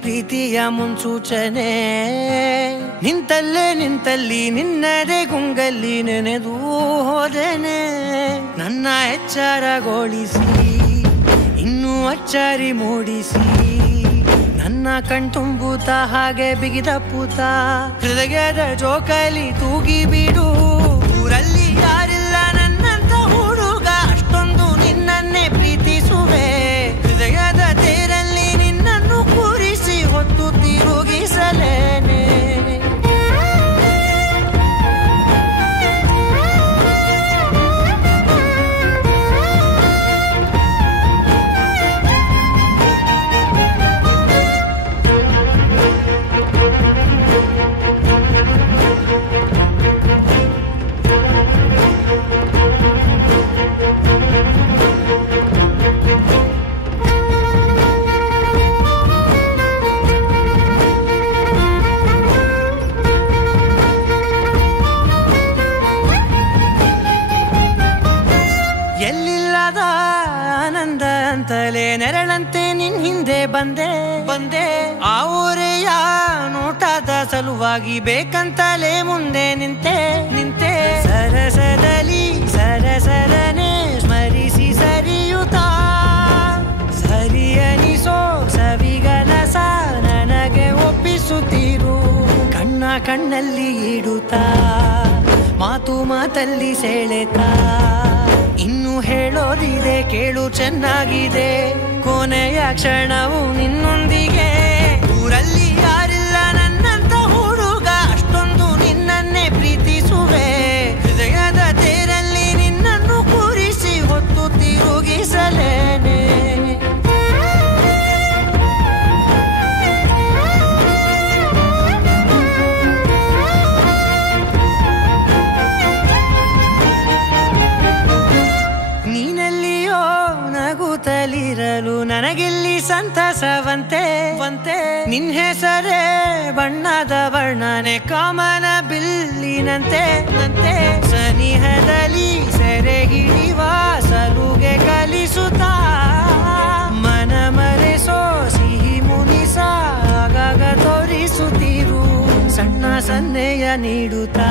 ಪ್ರೀತಿಯ ಮುನ್ಸೂಚನೆ ನಿಂತಲ್ಲಿ ನಿನ್ನದೇ ಗುಂಗಲ್ಲಿ ನೆನೆದು ಹೋದೆನೆ ನನ್ನ ಎಚ್ಚರಗೊಳಿಸಿ ಇನ್ನೂ ಅಚ್ಚರಿ ಮೂಡಿಸಿ ನನ್ನ ಕಣ್ತುಂಬುತ್ತ ಹಾಗೆ ಬಿಗಿದ ಪೂತ ಹೃದಯದ ಜೋಕಾಲಿ ತೂಗಿ ಬಿಡು ಊರಲ್ಲಿ ಯಾರಿಲ್ಲ ನನ್ನಂತ ಹುಡುಗ ಅಷ್ಟೊಂದು ನಿನ್ನನ್ನೇ ಪ್ರೀತಿಸುವೆ ಹೃದಯದ ತೇರಲ್ಲಿ ನಿನ್ನನ್ನು ಕೂರಿಸಿ ಹೊತ್ತು ತಿರುಗಿಸಲೇನೆ ನೆರಳಂತೆ ನಿನ್ ಹಿಂದೆ ಬಂದೆ ಆ ಊರೆಯ ನೋಟದ ಸಲುವಾಗಿ ಬೇಕಂತಲೇ ಮುಂದೆ ನಿಂತೆ ಸರಸರನೆ ಸ್ಮರಿಸಿ ಸರಿಯುತ್ತಾ ಸರಿಯನಿಸೋ ಸವಿಗನಸ ನನಗೆ ಒಪ್ಪಿಸುತ್ತೀರು ಕಣ್ಣಲ್ಲಿ ಇಡುತ್ತಾ ಮಾತಲ್ಲಿ ಸೆಳೆತಾ ಇನ್ನು ಹೇಳೋದಿದೆ ಕೇಳು ಚೆನ್ನಾಗಿದೆ ಕೊನೆಯ ಕ್ಷಣವು ನಿನ್ನೊಂದಿಗೆ ಊರಲ್ಲಿ ಯಾರಿಲ್ಲ ನನ್ನಂತ ಹುಡುಗ ಅಷ್ಟೊಂದು ನಿನ್ನನ್ನೇ ಪ್ರೀತಿಸುವೆ ಹೃದಯದ ತೇರಲ್ಲಿ ನಿನ್ನನ್ನು ಕೂರಿಸಿ ಹೊತ್ತು ತಿರುಗಿಸಲೇನೆ ನಗುತ್ತಲಿರಲು ನನಗಿಲ್ಲಿ ಸಂತಸವಂತೆ ನಿನ್ ಹೆಸರೇ ಬಣ್ಣದ ವರ್ಣನೆ ಕಾಮನ ಬಿಲ್ಲಿನಂತೆ ಸನಿಹದಲ್ಲಿ ಸೆರೆ ಹಿಡಿಯುವ ಸಲುಗೆ ಕಲಿಸುತ್ತಾ ಮನ ಮರೆಸೋ ಸಿಹಿ ಮುನಿಸ ಆಗಾಗ ತೋರಿಸುತ್ತಿರು ಸಣ್ಣ ಸನ್ನೆಯ ನೀಡುತ್ತಾ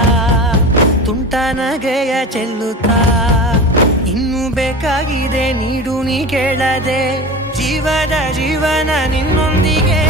ತುಂಟ ನಗೆಯ ಚೆಲ್ಲುತ್ತಾ ಇನ್ನು ಬೇಕಾಗಿದೆ ನೀಡು ನೀ ಕೇಳದೆ ಜೀವನ ನಿನ್ನೊಂದಿಗೆ